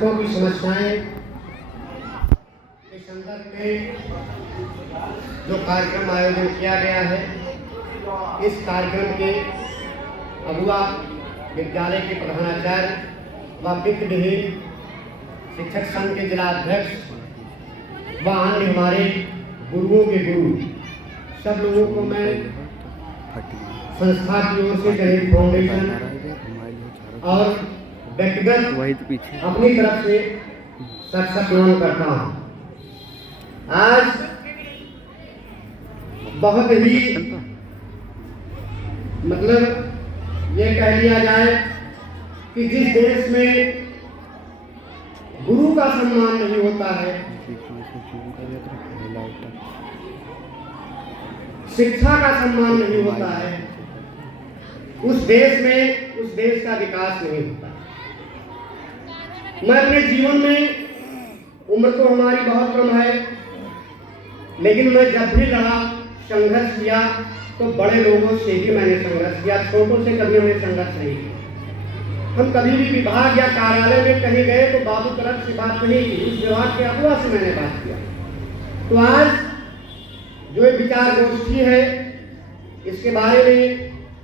शिक्षकों की समस्याएं के संदर्भ में जो कार्यक्रम आयोजन किया गया है, इस कार्यक्रम के अगुवा विद्यालय के प्रधानाचार्य व वित्तविहीन शिक्षक संघ के जिला अध्यक्ष व अन्य हमारे गुरुओं के गुरु सब लोगों को मैं संस्था की ओर से गणित फाउंडेशन और व्यक्तिगत अपनी तरफ से सशक्त नमन करता हूँ। आज बहुत ही ये कह लिया जाए कि जिस देश में गुरु का सम्मान नहीं होता है, शिक्षा का सम्मान नहीं होता है, उस देश का विकास नहीं होता। मैं अपने जीवन में, उम्र तो हमारी बहुत कम है, लेकिन मैं जब भी लड़ा, संघर्ष किया तो बड़े लोगों से ही मैंने संघर्ष किया, छोटों से कभी हमने संघर्ष नहीं किया। हम कभी भी विभाग या कार्यालय में कहीं गए तो बाबू तरफ से बात नहीं की, उस विभाग के अगुवा से मैंने बात किया। तो आज जो विचार गोष्ठी है, इसके बारे में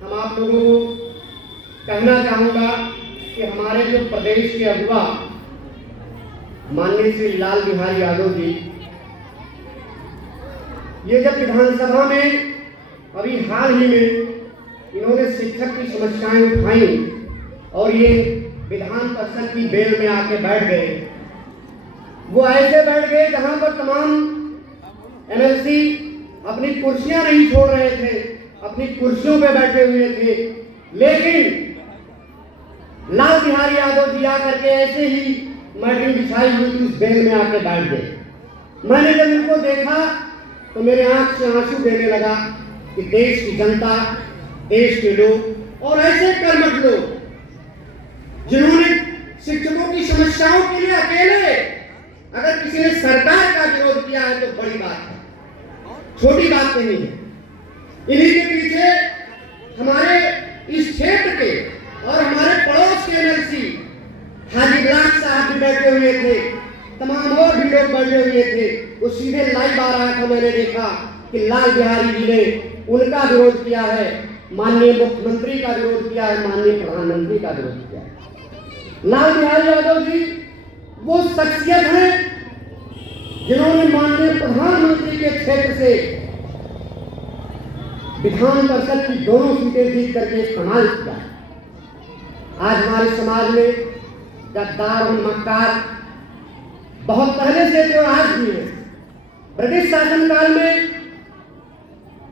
हम आप लोगों को कहना चाहूँगा कि हमारे जो प्रदेश के अगुवा माननीय श्री लाल बिहारी यादव जी, ये जब विधानसभा में अभी हाल ही में इन्होंने शिक्षक की समस्याएं उठाई और ये विधान परिषद की बेल में आके बैठ गए। वो ऐसे बैठ गए जहां पर तमाम एमएलसी अपनी कुर्सियां नहीं छोड़ रहे थे, अपनी कुर्सियों पे बैठे हुए थे, लेकिन लाल बिहारी यादव जी आकर के ऐसे ही मैटिंग बिछाई हुई थी, उस बेल में आके बैठ गए। मैंने जब इनको देखा तो मेरे आंख से आंसू देने लगा कि देश की जनता, देश के लोग और ऐसे कर्मठ लोग जिन्होंने शिक्षकों की समस्याओं के लिए अकेले अगर किसी ने सरकार का विरोध किया है तो बड़ी बात है, छोटी बात नहीं है। इन्हीं के पीछे हमारे इस क्षेत्र के और हमारे पड़ोस के एमएलसी हाजी गुलाम साहब भी बैठे हुए थे, तमाम और भी लोग बैठे हुए थे। वो सीधे लाइव आ रहा था, मैंने देखा कि लाल बिहारी जी ने उनका विरोध किया है, माननीय मुख्यमंत्री का विरोध किया है, माननीय प्रधानमंत्री का विरोध किया है। लाल बिहारी यादव जी वो शख्सियत हैं जिन्होंने माननीय प्रधानमंत्री के क्षेत्र से विधान परिषद की दोनों सीटें जीत करके इस्तेमाल किया। आज हमारे समाज में गद्दार और मक्कार बहुत पहले से थे और आज भी है। ब्रिटिश शासनकाल में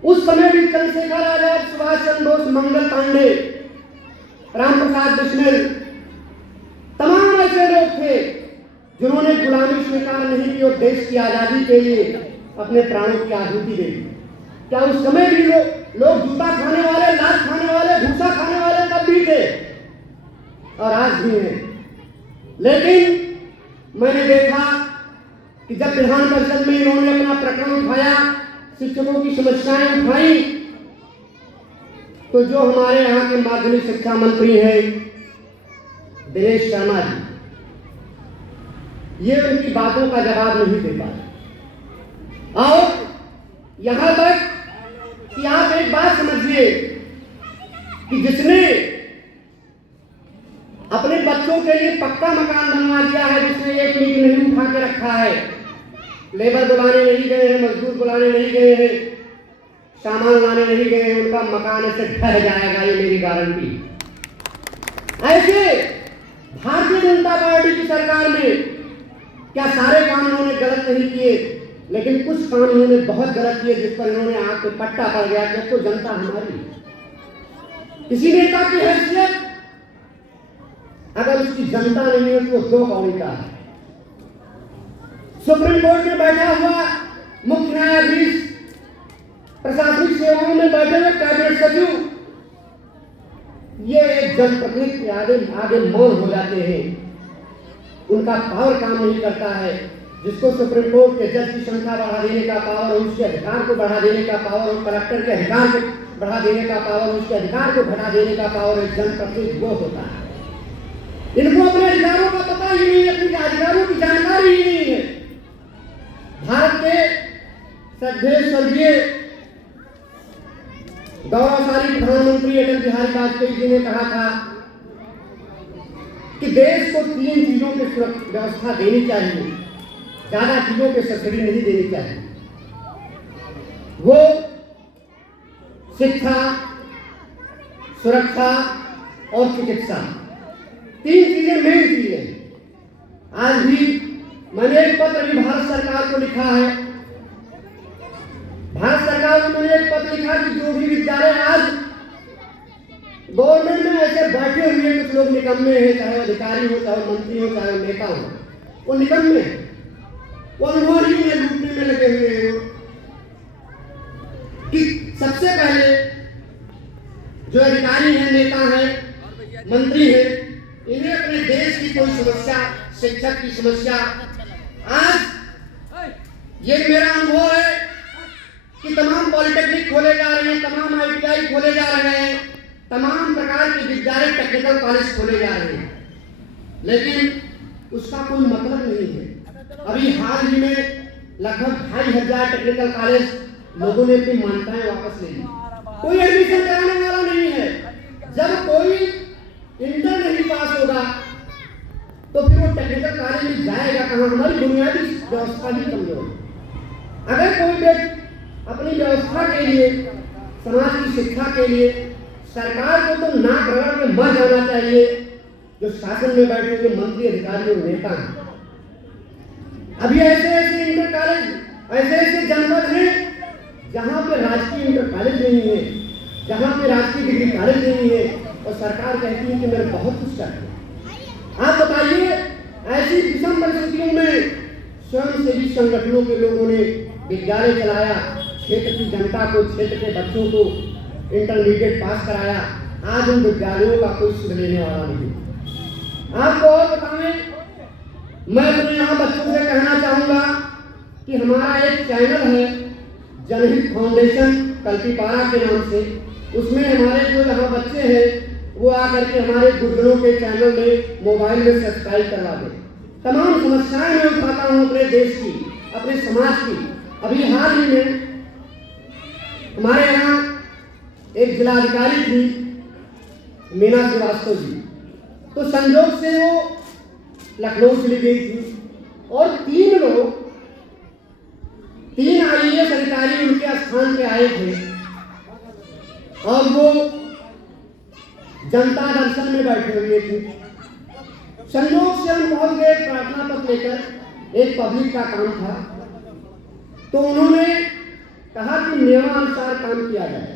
उस समय भी चंद्रशेखर आजाद, सुभाष चंद्र बोस, मंगल पांडे, राम प्रसाद बिस्मिल, तमाम ऐसे लोग थे जिन्होंने गुलामी स्वीकार नहीं की और देश की आजादी के लिए अपने प्राणों की आहुति दे दी। क्या उस समय भी लोग जूता खाने वाले, लात खाने वाले, भूसा खाने वाले तब भी थे और आज भी हैं। लेकिन मैंने देखा कि जब विधान परिषद में इन्होंने अपना प्रकरण उठाया, शिक्षकों की समस्याएं उठाई, तो जो हमारे यहाँ के माध्यमिक शिक्षा मंत्री हैं दिनेश शर्मा जी, ये उनकी बातों का जवाब नहीं दे पाए। और यहां तक कि आप एक बात समझिए कि जिसने अपने बच्चों के लिए पक्का मकान बनवा दिया है, जिसने एक ईंट नहीं उठा के रखा है, लेबर बुलाने नहीं गए हैं, मजदूर बुलाने नहीं गए हैं, सामान लाने नहीं गए हैं, उनका मकान ऐसे ढह जाएगा, ये मेरी गारंटी। ऐसे भारतीय जनता पार्टी की सरकार में क्या सारे काम इन्होंने गलत नहीं किए, लेकिन कुछ काम इन्होंने बहुत गलत किए जिस पर इन्होंने आंख पे पट्टा पड़ गया कि तो जनता हमारी। किसी नेता की हैसियत अगर उसकी जनता नहीं है तो दो कौड़ी का है। सुप्रीम कोर्ट में बैठा हुआ मुख्य न्यायाधीश, प्रशासनिक सेवाओं में बैठे हुए कैबिनेट सचिव, ये एक जनप्रतिनिधि के आगे मौन हो जाते हैं। उनका पावर काम नहीं करता है। जिसको सुप्रीम कोर्ट के जज की संख्या बढ़ा देने का पावर और उसके अधिकार को बढ़ा देने का पावर और कलेक्टर के अधिकार को बढ़ा देने का पावर और उसके अधिकार को घटा देने का पावर एक जनप्रतिनिधि वो होता है। इनको अपने अधिकारों का पता ही नहीं, अपनी श्रद्धेय स्वर्गीय गौरवशाली प्रधानमंत्री अटल बिहारी वाजपेयी जी ने कहा था कि देश को 3 चीजों की व्यवस्था देनी चाहिए, ज्यादा चीजों पे सब्सिडी नहीं देनी चाहिए। वो शिक्षा, सुरक्षा और चिकित्सा, 3 चीजें मेन चीजें। आज भी मैंने एक पत्र भी भारत सरकार को लिखा है। भारत सरकार को मैंने एक पत्र लिखा कि जो भी विद्यालय आज गवर्नमेंट में ऐसे बैठे हुए कुछ लोग निकम्मे हैं, चाहे अधिकारी हो, चाहे मंत्री हो, चाहे नेता हो, वो निकम्मे हैं, वो अनुभवी में लूटने में लगे हुए हैं। कि सबसे पहले जो अधिकारी हैं, नेता हैं, मंत्री हैं, इन्हें अपने देश की कोई समस्या, शिक्षक की समस्या, आज ये मेरा अनुभव है कि तमाम पॉलिटेक्निक खोले जा रहे हैं, तमाम ITI खोले जा रहे हैं, तमाम प्रकार के विद्यालय, टेक्निकल कॉलेज खोले जा रहे हैं, लेकिन उसका कोई मतलब नहीं है। अभी हाल ही में लगभग 2500 टेक्निकल कॉलेज लोगों ने अपनी मान्यताएं वापस ले ली। कोई एडमिशन कराने वाला नहीं है। जब कोई इंटर नहीं पास होगा तो फिर वो टेक्निकल कॉलेज में जाएगा कहाँ? हमारी बुनियादी व्यवस्था ही कमजोर है। अगर कोई व्यक्ति अपनी व्यवस्था के लिए, समाज की शिक्षा के लिए सरकार को तो नाक रगड़ के मर जाना चाहिए जो शासन में बैठे हुए मंत्री, अधिकारी और नेता हैं। अभी ऐसे ऐसे इंटर कॉलेज, ऐसे ऐसे जनपद हैं जहां पे राजकीय इंटर कॉलेज नहीं है, जहां पे राजकीय डिग्री कॉलेज नहीं है, और सरकार कहती है कि मैंने बहुत कुछ कर दिया। आप बताइए, ऐसी विषम परिस्थितियों में स्वयंसेवी संगठनों के लोगों ने विद्यालय चलाया, क्षेत्र की जनता को, क्षेत्र के बच्चों को इंटरमीडिएट पास कराया। आज उन विद्यालयों का कोई सुध लेने वाला नहीं। आपको और बताएं, मैं अपने यहाँ बच्चों से कहना चाहूंगा कि हमारा एक चैनल है जनहित फाउंडेशन कल्पीपारा के नाम से, उसमें हमारे जो यहाँ बच्चे हैं वो आकर के हमारे गुरुजनों के चैनल में मोबाइल में सब्सक्राइब करवा दें। तमाम समस्याएं मैं उठाता हूँ अपने देश की, अपने समाज की। अभी हाल ही में हमारे यहाँ एक जिलाधिकारी थी मीना श्रीवास्तव जी, तो संयोग से वो लखनऊ चली गई थी और 3 लोग, 3 IAS अधिकारी उनके स्थान पे आए थे और वो जनता दर्शन में बैठे हुए थे। संयोग से हम पहुंच गए प्रार्थना पत्र लेकर, एक पब्लिक का काम था, तो उन्होंने कहा कि नियमानुसार काम किया जाए।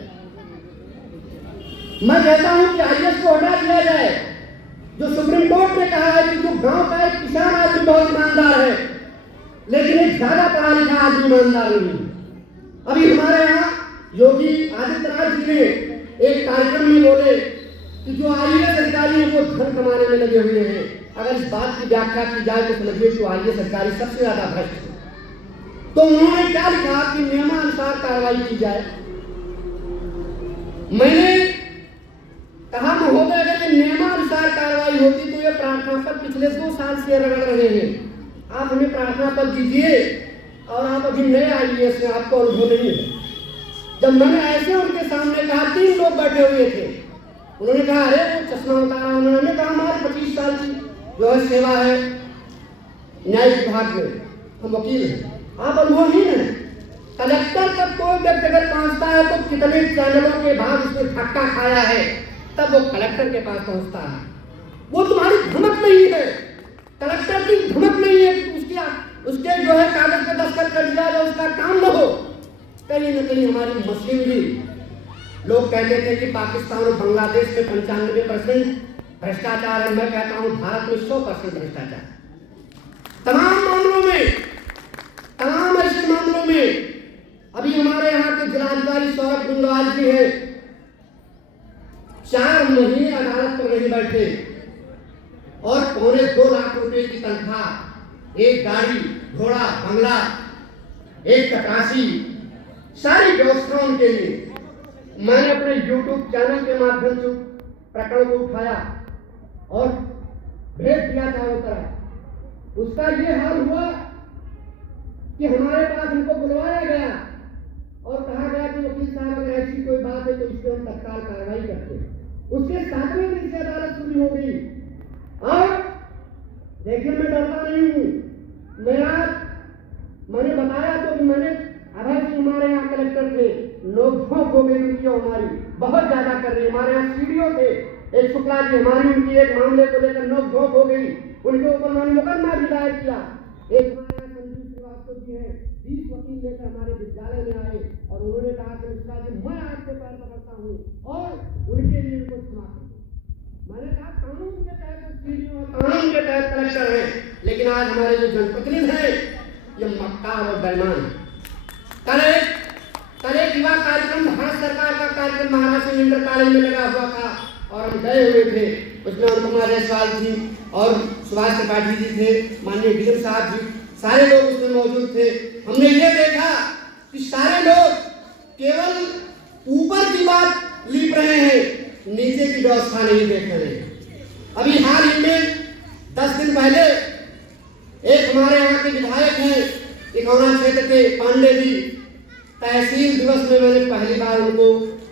मैं कहता हूं कि IAS को हटा दिया जाए। जो सुप्रीम कोर्ट ने कहा है कि जो गांव का एक किसान आदमी बहुत ईमानदार है, लेकिन एक ज्यादा पढ़ा लिखा आदमी ईमानदार नहीं। अभी हमारे यहाँ योगी आदित्यनाथ जी ने एक कार्यक्रम में बोले कि जो IAS अधिकारी हैं वो धन कमाने में लगे हुए हैं। अगर इस बात की व्याख्या की जाए तो समझिए कि IAS अधिकारी सबसे ज्यादा भ्रष्ट है। तो उन्होंने क्या लिखा कि नियमानुसार कार्रवाई की जाए। मैंने कहा महोदय, अगर ये नियमानुसार कार्रवाई होती तो ये प्रार्थना पत्र पिछले 2 साल से रगड़ रहे हैं, आप हमें प्रार्थना पत्र दीजिए, और आप अभी नए IAS में, आपको अनुभव नहीं है। जब मैंने ऐसे उनके सामने कहा, 3 लोग बैठे हुए थे, उन्होंने कहा अरे वो चश्मा उतारा। उन्होंने कहा हमारी 25 साल की जो है सेवा है न्यायिक विभाग में, हम वकील हैं, आप अनुभवहीन हैं। कलेक्टर तक कोई व्यक्ति अगर पहुंचता है तो कितने चैनलों के बाद उसने धक्का खाया है, तब वो कलेक्टर के पास पहुंचता है। वो तुम्हारी धमक नहीं है, कलेक्टर की धमक नहीं है कि उसके जो है कागज पे दस्तखत कर दिया जाए, उसका काम न हो। कहीं न कहीं हमारी मशीनरी, लोग कहते थे कि पाकिस्तान और बांग्लादेश में 95% भ्रष्टाचार है, मैं कहता हूं भारत में 100% भ्रष्टाचार। तमाम मामलों में, तमाम ऐसे मामलों में। अभी हमारे यहाँ के जिलाधिकारी सौरभ गुंडवाल जी हैं, 4 महीने अदालत पर नहीं बैठे और 2.25 लाख रुपए की तनख्वाह, एक गाड़ी, घोड़ा, बंगला, एक चकासी, सारी व्यवस्था उनके लिए। मैंने अपने YouTube चैनल के माध्यम से प्रकरण को उठाया और भेज दिया चारों तरफ। उसका ये हाल हुआ कि हमारे पास इनको बुलवाया गया और कहा गया कि वकील साहब अगर ऐसी कोई बात है तो इस पर हम तत्काल कार्रवाई करते हैं। उसके 7वें दिन से अदालत शुरू हो गई। और देखिए, मैं डरता नहीं हूँ। मैंने बताया तो कि मैंने अभय सिंह हमारे यहाँ कलेक्टर थे, नोकझोंक हो गई उनकी, हमारी बहुत ज्यादा कर रही। हमारे यहाँ सीडीओ थे एक शुक्ला जी, हमारी उनकी एक मामले को लेकर नोकझोंक हो गई, उनके ऊपर मैंने मुकदमा भी दायर किया। एक हमारे यहाँ संजीव श्रीवास्तव जी है, 20 वकील लेकर हमारे विद्यालय में आए और उन्होंने कहा कि शुक्ला जी मैं आपके पैर पकड़ता हूँ और उनके लिए उनको क्षमा कर दो। मैंने कहा कानून के तहत सीडीओ, कानून के तहत कलेक्टर है, लेकिन आज हमारे जो जनप्रतिनिधि हैं ये मक्कार और बेईमान। कल एक युवा कार्यक्रम, भारत सरकार का कार्यक्रम महाराष्ट्र इंटर कॉलेज में लगा हुआ था और हम गए हुए थे। उसमें अनुपमा जायसवाल जी और सुभाष त्रिपाठी जी थे, माननीय डीएम साहब जी, सारे लोग उसमें मौजूद थे। हमने ये देखा कि सारे लोग केवल ऊपर की बात लिख रहे हैं, नीचे की व्यवस्था नहीं देख रहे हैं। अभी हाल ही में 10 दिन पहले एक हमारे यहाँ के विधायक हैं इकौना क्षेत्र के पांडे जी, तहसील दिवस में मैंने पहली बार उनको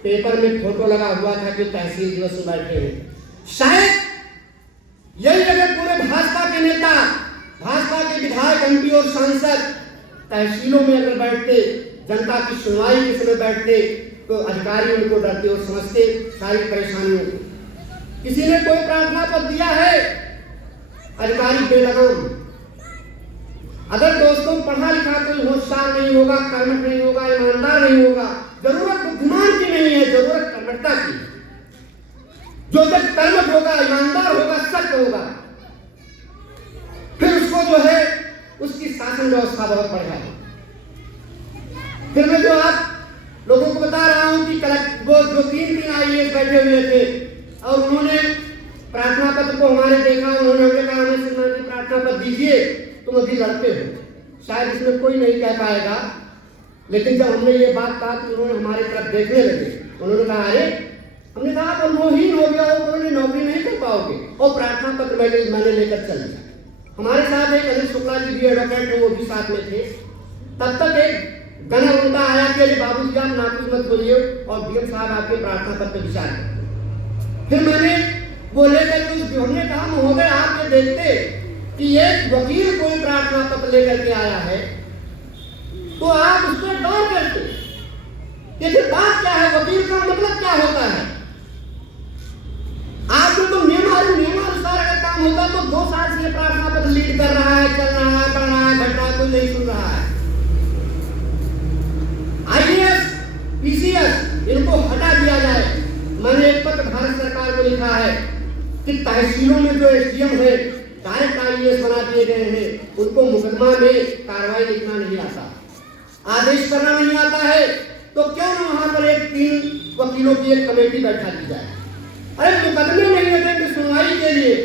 पेपर में फोटो लगा हुआ था कि तहसील दिवस में बैठे हैं। शायद यही अगर पूरे भाजपा के नेता, भाजपा के विधायक, एमपी और सांसद तहसीलों में अगर बैठते, जनता की सुनवाई के समय बैठते, तो अधिकारी उनको डरते और समझते सारी परेशानियों को। किसी ने कोई प्रार्थना पत्र दिया है, अधिकारी बेलगाम। अगर दोस्तों पढ़ा लिखा कोई होशियार नहीं होगा, कर्मठ नहीं होगा, ईमानदार नहीं होगा, जरूरत बुद्धिमान की नहीं है, जरूरत कर्मठता की। जो जब कर्मठ होगा, ईमानदार होगा, सत्य होगा, फिर उसको जो है उसकी शासन व्यवस्था बहुत बढ़िया है। फिर मैं जो आप लोगों को बता रहा हूं कि वो जो 3 आईएएस बैठे हुए थे और उन्होंने प्रार्थना पत्र को हमारे देखा, उन्होंने कहा हमें सम्मान की प्रार्थना पत्र दीजिए, तुम अभी लड़ते हो। शायद इसमें कोई नहीं कह पाएगा, लेकिन जब हमने ये बात कहा तो उन्होंने हमारी तरफ देखने लगे। उन्होंने कहा अरे, हमने कहा आप अनमोहीन हो गया हो, कोई नौकरी नहीं कर पाओगे, और प्रार्थना पत्र मैंने लेकर चल दिया। हमारे साथ एक अनिल शुक्ला जी भी एडवोकेट है, वो भी साथ में थे। तब तक एक गण उल्टा आया कि अरे बाबू जी आप नाखुश मत होइए और डीएम साहब आपके प्रार्थना पत्र विचार करें। फिर मैंने वो लेकर हमने कहा महोदय आप ये देखते कि एक वकील कोई प्रार्थना पत्र लेकर के आया है तो आप उस पर गौर करते। देखिए बात क्या है, वकील का मतलब क्या होता है। आपको तो नियमानुसार अगर काम होता तो 2 साल से प्रार्थना पत्र लीड कर रहा है, चल रहा है, पढ़ रहा है, घट रहा है, कोई नहीं सुन रहा है। आईएएस, पीसीएस इनको हटा दिया जाए। मैंने एक पत्र भारत सरकार को लिखा है कि तहसीलों में जो एसडीएम है डायरेक्ट आईएएस बना दिए गए हैं, उनको मुकदमा में कार्रवाई लिखना नहीं आता, आदेश करना नहीं आता है, तो क्यों न वहां पर एक 3 वकीलों की एक कमेटी बैठा दी जाए। अरे मुकदमे नहीं लगेंगे सुनवाई के लिए,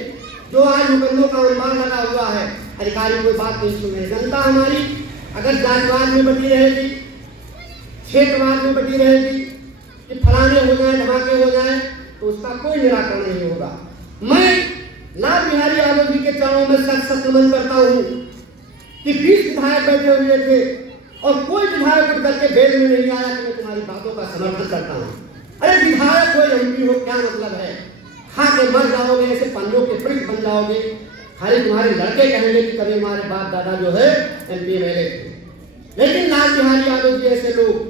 जो आज मुकदमों का अनुमान लगा हुआ है, अधिकारी कोई बात नहीं सुन रहे। जनता हमारी अगर जातिवाद में बटी रहेगी, क्षेत्रवाद में बटी रहेगी कि फलाने हो जाए, धमाके हो जाए, तो उसका कोई निराकरण नहीं होगा। मैं लाल बिहारी यादव जी के चरणों में सख्त नमन करता हूं कि 20 विधायक बैठे हुए थे और कोई विधायक उठ करके बेल में नहीं आया कि मैं तुम्हारी बातों का समर्थन करता हूं। अरे विधायक हो एमपी हो, क्या मतलब है, खा के मर जाओगे, ऐसे पन्नों के पृष्ठ बन जाओगे, खाली तुम्हारे लड़के कहेंगे कि कभी हमारे बाप दादा जो है एमपी एमएलए थे। लेकिन लाल बिहारी यादव जी ऐसे लोग,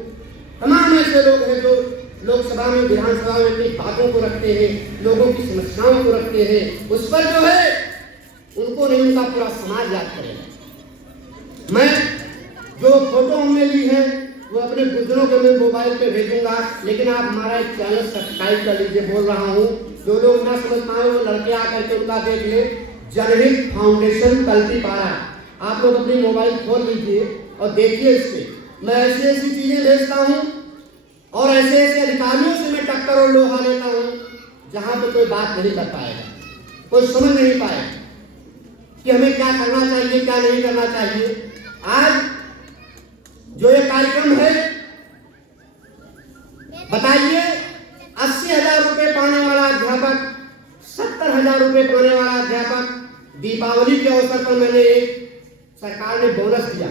तमाम ऐसे लोग हैं जो लोकसभा में, विधानसभा में अपनी बातों को रखते हैं, लोगों की समस्याओं को रखते हैं, उस पर जो है उनको नहीं, उनका पूरा समाज याद करेगा। मैं जो फोटो हमने ली है वो अपने बुजुर्गों के मैं मोबाइल पे भेजूंगा, लेकिन आप हमारा एक चैनल सब्सक्राइब कर लीजिए। बोल रहा हूँ, जो लोग ना समझ पाए वो लड़के आकर के उनका देख ले, जनहित फाउंडेशन तलतीपारा, आप लोग अपनी मोबाइल खोल लीजिए और देखिए इस पे। मैं ऐसी ऐसी चीजें भेजता हूँ और ऐसे ऐसे अधिकारियों से मैं टक्कर और लोहा लेता हूँ जहां पे कोई बात नहीं कर पाएगा, कोई समझ नहीं पाएगा कि हमें क्या करना चाहिए, क्या नहीं करना चाहिए। आज जो ये कार्यक्रम है, बताइए 80,000 रुपए पाने वाला अध्यापक, 70,000 रुपए पाने वाला अध्यापक, दीपावली के अवसर पर मैंने एक सरकार ने बोनस दिया।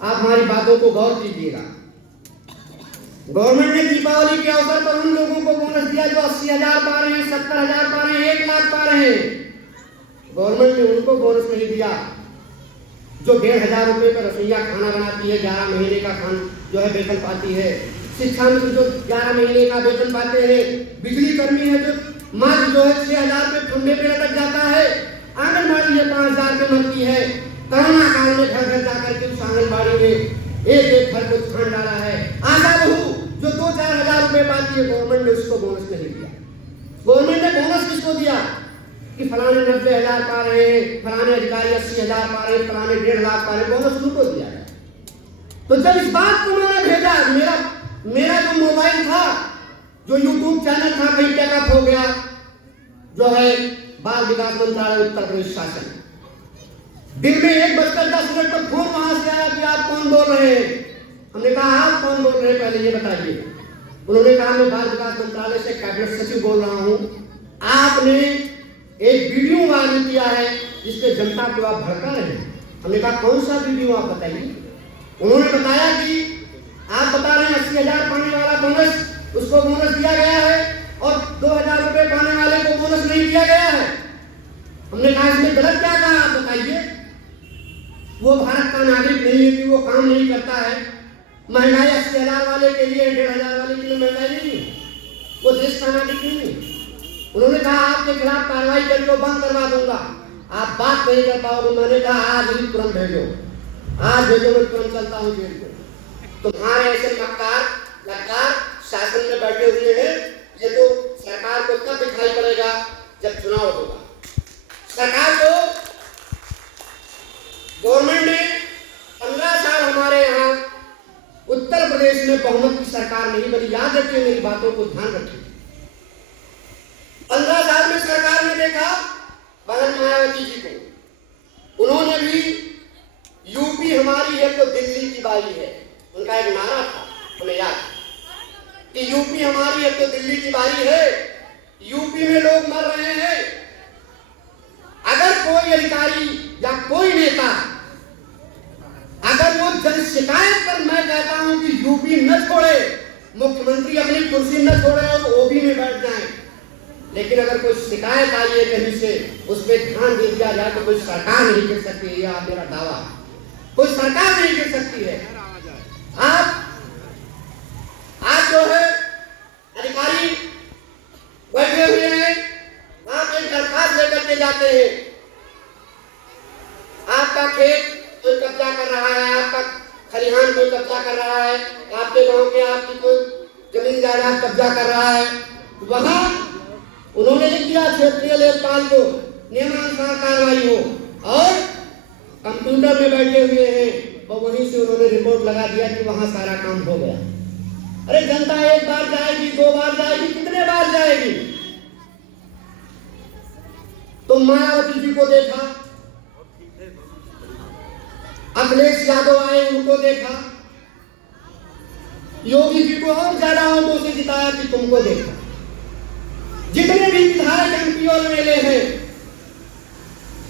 आप हमारी बातों को गौर कीजिएगा। गवर्नमेंट ने दीपावली के अवसर पर उन लोगों को बोनस दिया जो 80,000 पा रहे हैं, 70,000 पा रहे हैं, 1 लाख पा रहे हैं। गवर्नमेंट ने उनको बोनस नहीं दिया जो 1,500 रुपये का रसोईया खाना बनाती है, 11 महीने का जो है वेतन पाती है। शिक्षा में जो 11 महीने का वेतन पाते हैं। बिजली कर्मी है जो मात्र जो है 6,000 रुपये खंभे पे लटक जाता है। आंगनबाड़ी 5,000 पे मरती है। कोरोना काल में घर घर जाकर के उस आंगनबाड़ी में एक घर को छान डाला है। आशा बहू जो 2-4 हजार रुपये पाती है, गवर्नमेंट ने उसको बोनस नहीं दिया। गवर्नमेंट ने बोनस किसको दिया कि फलाने 90,000 पा रहे हैं, फलाने अधिकारी 80,000 पा रहे हैं, फलाने 1.5 लाख पा रहे हैं, बोनस उनको दिया। तो जब इस बात को मैंने भेजा, मेरा जो मोबाइल था, जो यूट्यूब चैनल था, कहीं टेकअप हो गया जो है बाल विकास मंत्रालय उत्तर प्रदेश शासन। दिन में 1:10 पर फोन वहां से आया कि आप कौन बोल रहे हैं। हमने कहा आप कौन बोल रहे हैं, पहले ये बताइए। उन्होंने कहा मैं बाल विकास मंत्रालय से कैबिनेट सचिव बोल रहा हूं। आपने एक वीडियो वायरल किया है जिससे जनता को आप भड़का रहे हैं। हमने कहा कौन सा वीडियो आप बताइए। उन्होंने बताया कि आप बता रहे हैं 80,000 पाने वाला बोनस, उसको बोनस दिया गया है और 2,000 रुपये पाने वाले को बोनस नहीं दिया गया है। हमने कहा इसमें गलत क्या कहा, आप बताइए। वो भारत का नागरिक नहीं है कि वो काम नहीं करता है। महंगाई 80,000 वाले के लिए 1,500 वाले के लिए महंगाई नहीं है, वो देश का नागरिक नहीं है। उन्होंने कहा आपके खिलाफ कार्रवाई करके बंद करवा दूंगा। आप बात नहीं कर पाओगे। मैंने कहा आज ही तुरंत भेजो, आज भेजो, मैं तुरंत चलता हूँ जेल को। तुम्हारे ऐसे लड़कार शासन में बैठे हुए हैं। ये तो सरकार को तब दिखाई पड़ेगा जब चुनाव होगा। सरकार को गवर्नमेंट ने 15 साल हमारे यहाँ उत्तर प्रदेश में बहुमत की सरकार नहीं बनी। याद रखिए, मेरी बातों को ध्यान रखिए। 15 साल में सरकार ने देखा बहन मायावती जी को, उन्होंने भी यूपी हमारी है तो दिल्ली की बारी है, उनका एक नारा था, हमें याद कि यूपी हमारी है तो दिल्ली की बारी है। यूपी में लोग मर रहे हैं। अगर कोई अधिकारी या कोई नेता अगर वो जन शिकायत पर, मैं कहता हूं कि यूपी न छोड़े, मुख्यमंत्री अपनी कुर्सी न छोड़े और ओबी में बैठ जाए, लेकिन अगर कोई शिकायत आई है कहीं से, उस पर ध्यान दे दिया जाए तो कोई सरकार नहीं गिर सकती है। यह मेरा दावा, कोई सरकार नहीं गिर सकती है। आप जो है अधिकारी बैठे हुए हैं, आप एक दरखास्त लेकर के जाते हैं, आपका खेत कोई कब्जा कर रहा है, आपका खलिहान कोई कब्जा कर रहा है, आपके गांव के आपकी कोई जमीन जायदाद कब्जा कर रहा है, वहां उन्होंने लिख दिया क्षेत्रीय लेखपाल को नियमानुसार कार्रवाई हो, और कंप्यूटर में बैठे हुए हैं, और वहीं से उन्होंने रिपोर्ट लगा दिया कि वहां सारा काम हो गया। अरे जनता एक बार जाएगी, 2 बार जाएगी, कितने बार जाएगी। तो मायावती जी को देखा, अखिलेश यादव आए, उनको देखा, योगी जी को और ज्यादा वोटों से जिताया कि तुमको देखा। जितने भी विधायक एमपी और एमएलए हैं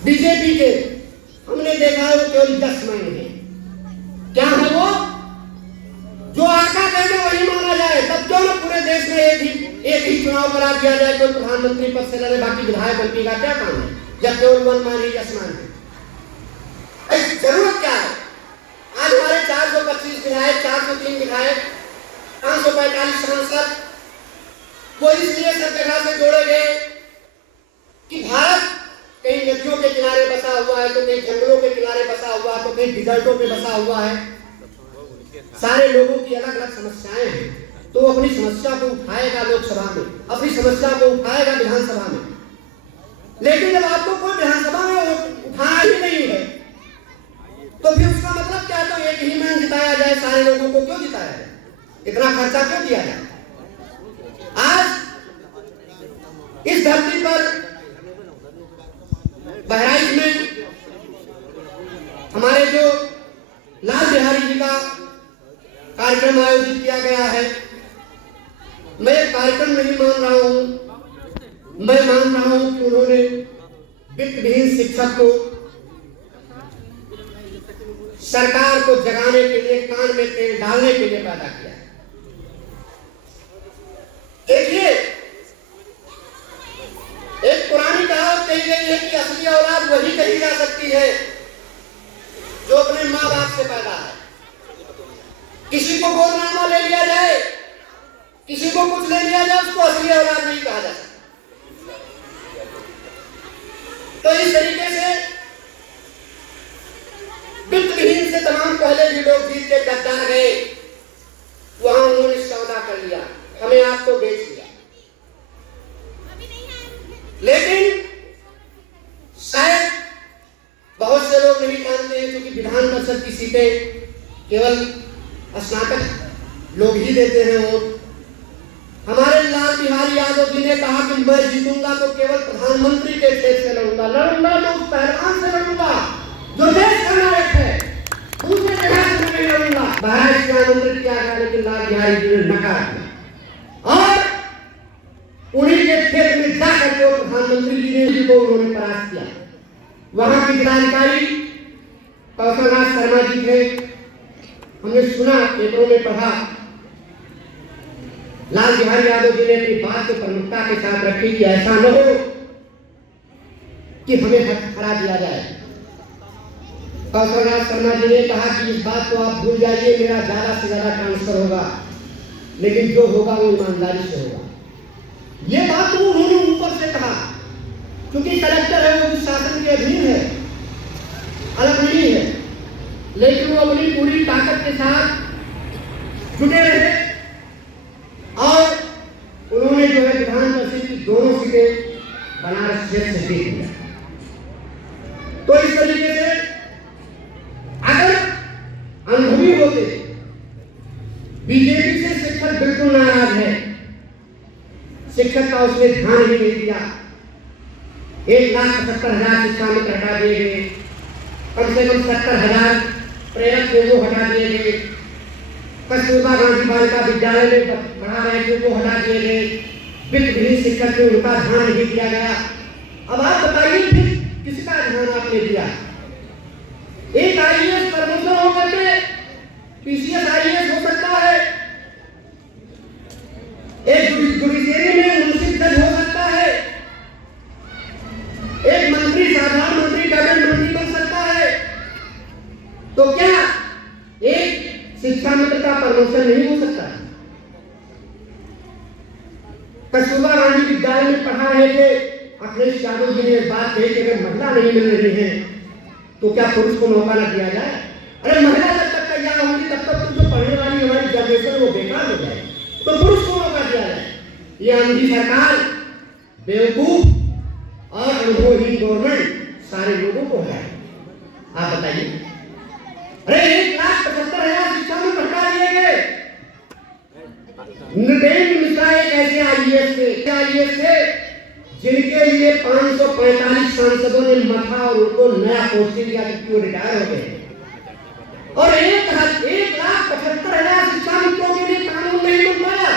बीजेपी के, हमने देखा है वो केवल 10 महीने हैं। क्या है वो? जो आका कहने वही माना जाए। तब क्यों न पूरे देश में एक ही चुनाव करा दिया जाए, कोई प्रधानमंत्री पद से लड़े, बाकी विधायक एमपी का क्या काम है जब केवल 1 मान ही 10 मान है। जरूरत क्या है? आज हमारे 425 विधायक, 403 विधायक, 545 सांसद, वो इसलिए सब जगह से जोड़े गए कि भारत कहीं नदियों के किनारे बसा हुआ है, तो कहीं जंगलों के किनारे बसा हुआ है, तो कहीं डिजर्टों पे बसा हुआ है। सारे लोगों की अलग अलग समस्याएं हैं, तो वो अपनी समस्या को उठाएगा लोकसभा में, अपनी समस्या को उठाएगा विधानसभा में। लेकिन जब आपको कोई विधानसभा में उठाना ही नहीं है, तो फिर उसका मतलब क्या? तो एक ही मैन जिताया जाए, सारे लोगों को क्यों जिताया जाए? इतना खर्चा क्यों दिया जाए? आज इस धरती पर बहराइच में हमारे जो लाल बिहारी जी का कार्यक्रम आयोजित किया गया है, मैं एक कार्यक्रम नहीं मान रहा हूं, मैं मान रहा हूं कि उन्होंने वित्तविहीन शिक्षक को सरकार को जगाने के लिए, कान में तेल डालने के लिए पैदा किया। किसी को गोदनामा ले लिया जाए, किसी को कुछ ले लिया जाए, उसको असली औलाद नहीं कहा जाता। तो इस तरीके से वित्तविहीन से तमाम पहले भी लोग जीत के गद्दार गए, वहां उन्होंने सौदा कर लिया, हमें आपको बेच दिया। लेकिन शायद बहुत से लोग नहीं जानते हैं, क्योंकि विधान परिषद की सीटें केवल स्नातक लोग ही देते हैं वोट। हमारे लाल बिहारी यादव जी ने कहा कि मैं जीतूंगा तो केवल प्रधानमंत्री के क्षेत्र से लड़ूंगा तो उस पहलवान से लड़ूंगा जो देश का नायक है, दूसरे जगह से नहीं लड़ूंगा। बाहर से आमंत्रित किया गया, लेकिन लाल बिहारी जी ने नकार दिया और उन्हीं के क्षेत्र में जाकर के प्रधानमंत्री जी को उन्होंने परास्त किया। वहां की जिलाधिकारी कौशलनाथ शर्मा जी थे, हमने सुना, पेपरों में पढ़ा, लाल बिहारी यादव जी ने अपनी बात को प्रमुखता के साथ रखी कि ऐसा न हो कि हमें हरा दिया जाए। कौशलनाथ शर्मा जी ने कहा कि इस बात को आप भूल जाइए, मेरा ज्यादा से ज्यादा ट्रांसफर होगा, लेकिन जो होगा वो ईमानदारी से होगा। ये बात तो उन्होंने ऊपर से कहा, क्योंकि कलेक्टर है वो भी शासन के अधीन है, अलग नहीं है, लेकिन वो अपनी पूरी ताकत के साथ जुटे रहे और उन्होंने जो है विधान परिषद की दोनों सीटें बनारस क्षेत्र से जीत लिया। तो इस तरीके से अगर अनुभवी होते, बीजेपी से शिक्षक बिल्कुल नाराज है, शिक्षक का उसने ध्यान ही नहीं दिया। 1,75,000 शिक्षा मित्र हटा दिए गए, कम से कम 70,000 प्रेरक थे वो हटा दिए गए, कस्तूरबा गांधी बालिका विद्यालय में पढ़ा रहे थे वो हटा दिए गए, वित्तविहीन शिक्षक थे उनका ध्यान नहीं दिया गया। अब आप बताइए फिर किसका ध्यान आपने दिया? एक आईएएस प्रमोशन होकर के पीसीएस आईएएस हो सकता है, एक जुडिशरी में मुंसिफ जज हो सकता है, एक मंत्री साधारण मंत्री कैबिनेट मंत्री बन सकता है, तो क्या एक शिक्षा मित्र का प्रमोशन नहीं हो सकता? कस्तूरबा गांधी विद्यालय में पढ़ा रहे थे, अखिलेश यादव जी ने इस बात कही कि अगर महिला नहीं मिल रही है तो क्या पुरुष को मौका न दिया जाए? अरे महिला जब तक तैयार होगी तब तक तो जो पढ़ने वाली हमारी जनरेशन वो बेकार हो जाए, तो पुरुष को मौका दिया जाए। ये अंधी सरकार, बेवकूफ और अनुभवहीन गवर्नमेंट सारे लोगों को है। आप बताइए, अरे 1,75,000 शिक्षा में हटा दिए गए। नृपेंद्र मिश्रा एक ऐसे आईएएस थे जिनके लिए 545 सांसदों ने मथा और उनको नया पोस्टिंग दिया, क्योंकि वो रिटायर हो गए। और 1,75,000 शिक्षा मित्रों के लिए कानून नहीं बन पाया।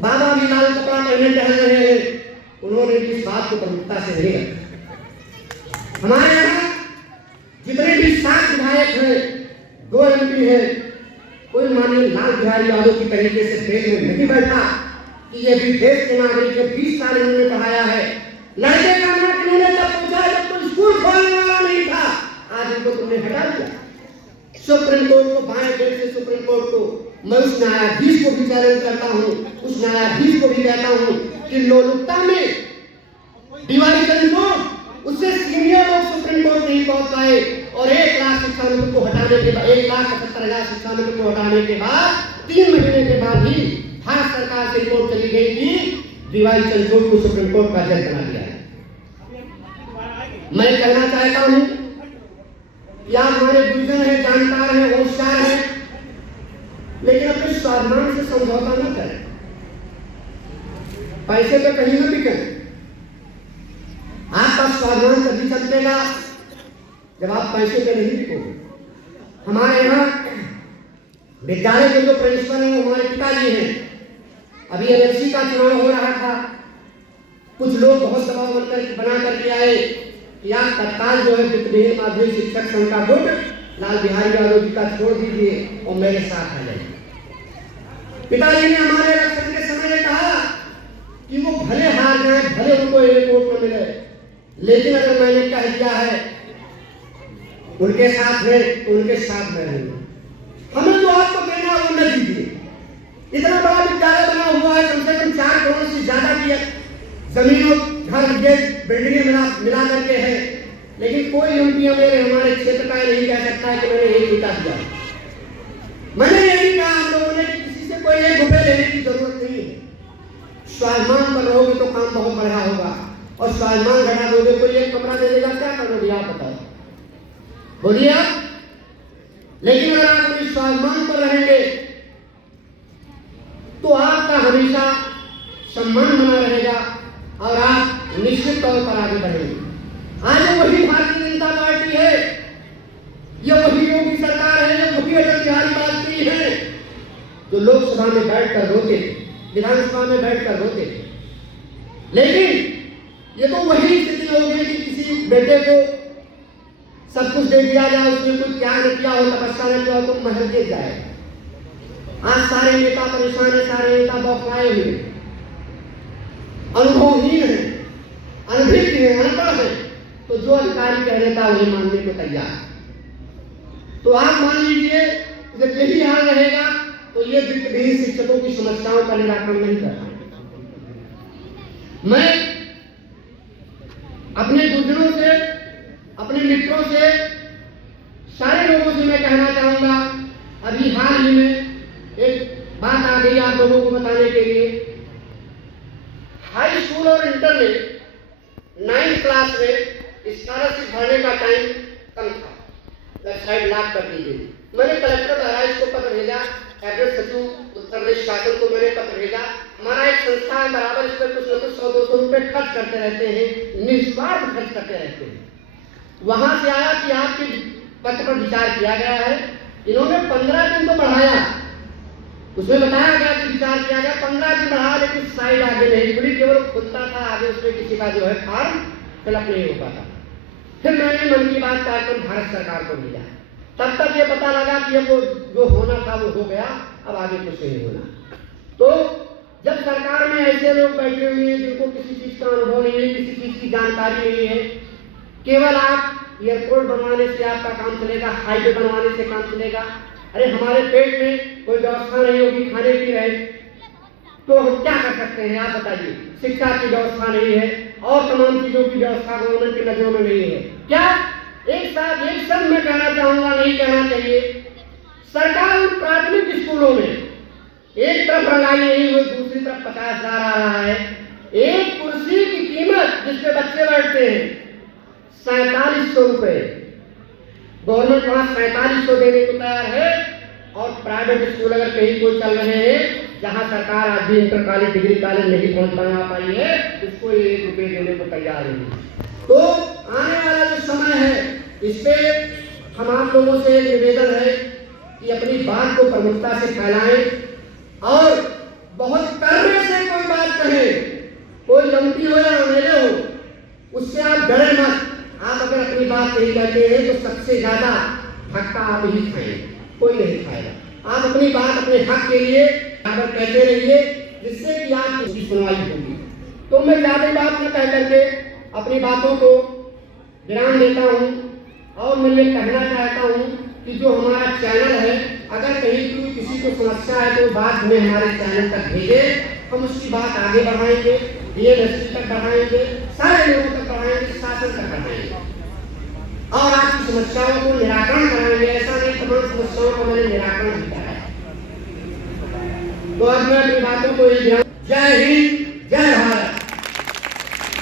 बाबा भी लाल कपड़ा पहने टहल रहे हैं, उन्होंने भी इस बात को प्रमुखता से नहीं रखा। हमारे यहाँ जितने भी 7 विधायक हैं, 2 एमपी हैं, कोई माननीय लाल बिहारी यादव की तरीके से देश में नहीं बैठा कि ये भी देश के नागरिक है, 20 साल इन्होंने पढ़ाया है। लड़के का नाम इन्होंने तब पूछा जब तो स्कूल खोलने वाला नहीं था, आज इनको तुमने हटा दिया। सुप्रीम कोर्ट को, बाएं गेट से सुप्रीम कोर्ट को, मैं उस न्यायाधीश को भी चैलेंज करता हूँ, उस न्यायाधीश को भी कहता हूँ कि लोलुपता में दीवारी करेंगे, उससे सीनियर लोग सुप्रीम कोर्ट नहीं पहुंच पाए और 1 लाख शिक्षा मित्र को हटाने के बाद, 1,75,000 शिक्षा मित्र को हटाने के बाद 3 महीने के बाद ही भारत सरकार से रिपोर्ट चली गई कि दीवारी चंद्रचूड़ को सुप्रीम कोर्ट का जज बना दिया है। मैं कहना चाहता हूं कि आप हमारे बुजुर्ग हैं, जानकार हैं, होशियार हैं, लेकिन अपने स्वाभिमान से समझौता न करें। पैसे तो कहीं न बिके, आपका स्वाभिमान तभी चलतेगा जब आप पैसे पे नहीं बिकोगे। हमारे यहाँ विद्यालय के जो प्रिंसिपल हैं वो हमारे पिताजी हैं। अभी एमएलसी का चुनाव हो रहा था, कुछ लोग बहुत दबाव बना करके आए कि आप तत्काल जो है वित्तविहीन माध्यमिक शिक्षक संघ का गुट लाल बिहारी यादव जी का छोड़ दीजिए और मेरे साथ आ जाइए। पिताजी ने हमारे इलेक्शन के समय में कहा कि वो भले हार जाए, भले उनको एक वोट न मिले, लेकिन अगर मैंने कह दिया है उनके साथ में तो उनके साथ में रहेंगे। हमें जो आपको देना है वो न दीजिए। इतना बड़ा विद्यालय बना हुआ है, कम से कम 4 करोड़ से ज्यादा की जमीन और घर बिल्डिंगें मिला करके है, लेकिन कोई एमपी मेरे हमारे क्षेत्र का नहीं कह सकता है कि मैंने एक ईटा दिया। मैंने यही कहा हम लोगों ने कि किसी से कोई 1 रुपए लेने की जरूरत नहीं है। स्वाभिमान पर रहोगे तो काम बहुत बढ़िया होगा, और स्वाभिमान घटा दोगे कोई 1 कमरा दे देगा, क्या करोगे आप बताओ, बोलिए आप। लेकिन अगर आप अपने स्वाभिमान पर रहेंगे तो आपका हमेशा सम्मान बना रहेगा और आप निश्चित तौर पर आगे बढ़ेंगे। आज वही भारतीय जनता पार्टी है, ये वही योगी सरकार है, ये वही अटल बिहारी वाजपेयी है जो लोकसभा में बैठकर रोते थे, विधानसभा में बैठकर रोते थे। लेकिन ये तो वही स्थिति हो गई कि किसी बेटे को सब कुछ दे दिया जाए, उसने कुछ त्याग न किया हो, तपस्या न किया हो, तो महल गिर जाए। आज सारे नेता परेशान है, सारे नेता बौखलाए हुए, अनुभवहीन है, अनभिज्ञ है, अनपढ़ है, तो जो अधिकारी कह देता है वही मानने को तैयार। तो आप मान लीजिए जब यही हाल रहेगा तो ये वित्तहीन शिक्षकों की समस्याओं का निराकरण नहीं कर पाएंगे। मैं अपने गुरुजनों से, अपने मित्रों से, सारे लोगों से मैं कहना चाहूंगा, अभी हाल ही में एक बात आ गई आप लोगों को बताने के लिए। हाई स्कूल और इंटर में 9th क्लास में स्कॉलरशिप भरने का टाइम कम था, वेबसाइट लॉक कर दी गई। मैंने कलेक्टर बहराइच को पत्र भेजा, कैबिनेट सचिव उत्तर प्रदेश शासन को मैंने पत्र भेजा। हमारा एक संस्था है, बराबर इस पर कुछ न कुछ 100-200 रुपए खर्च करते रहते हैं, निस्वार्थ खर्च करते रहते हैं। वहां से आया कि आपके पत्र पर विचार किया गया है। इन्होंने 15 दिन तो बढ़ाया, उसमें बताया गया कि विचार किया गया, 15 दिन बढ़ा, लेकिन साइड आगे नहीं खुली, केवल खुलता था आगे, उसमें किसी का जो है फॉर्म फिलअप नहीं हो पाता। फिर मैंने मन की बात कार्यक्रम भारत सरकार को भेजा, तब तक ये पता लगा कि अब वो जो होना था वो हो गया, अब आगे कुछ नहीं होना। तो जब सरकार में ऐसे लोग बैठे हुए हैं जिनको किसी चीज का अनुभव नहीं है, किसी चीज की जानकारी नहीं है, केवल आप एयरपोर्ट बनवाने से आपका काम चलेगा, हाईवे बनवाने से काम चलेगा। अरे हमारे पेट में कोई व्यवस्था नहीं होगी खाने की रहे तो हम क्या कर सकते हैं आप बताइए। शिक्षा की व्यवस्था नहीं है और तमाम चीजों की व्यवस्था गवर्नमेंट की नजरों में नहीं है। क्या एक शब्द में कहना चाहूंगा, नहीं कहना चाहिए, सरकार प्राथमिक स्कूलों में एक तरफ रंगाई नहीं हुई, दूसरी तरफ 50,000 आ रहा है। एक कुर्सी की कीमत जिसपे बच्चे बैठते हैं 4700 रुपए, गवर्नमेंट वहां 4700 देने को तैयार है। और प्राइवेट स्कूल अगर कहीं कोई चल रहे हैं जहां सरकार आज भी इंटर कॉलेज, डिग्री कॉलेज नहीं पहुंच बना पाई है, उसको 1 रुपए देने को तैयार नहीं। तो आने वाला जो समय है इस पे हम आप लोगों से निवेदन है कि अपनी बात को प्रमुखता से फैलाएं और बहुत करने से कोई बात कहें, कोई लंबी हो या अमेले हो, उससे आप डरे मत। आप अगर अपनी बात नहीं कहते हैं तो सबसे ज्यादा धक्का आप ही खाएंगे, कोई नहीं खाएगा। आप अपनी बात अपने हक के लिए अगर कहते रहिए, जिससे कि आपकी सुनवाई होगी। तो मैं ज्यादा बात न कह करके अपनी बातों को विराम देता हूँ और मैं ये कहना चाहता हूँ कि जो हमारा चैनल है, अगर कहीं किसी को समस्या है तो बात हमें हमारे चैनल तक भेजे, हम उसकी बात आगे बढ़ाएंगे, DMSP तक बढ़ाएंगे, सारे लोगों तक बढ़ाएंगे, शासन तक बढ़ाएंगे और आपकी समस्याओं को निराकरण कराएंगे। ऐसा नहीं तमाम समस्याओं का मैंने निराकरण किया है। तो आज मैं अपनी बातों को जय हिंद।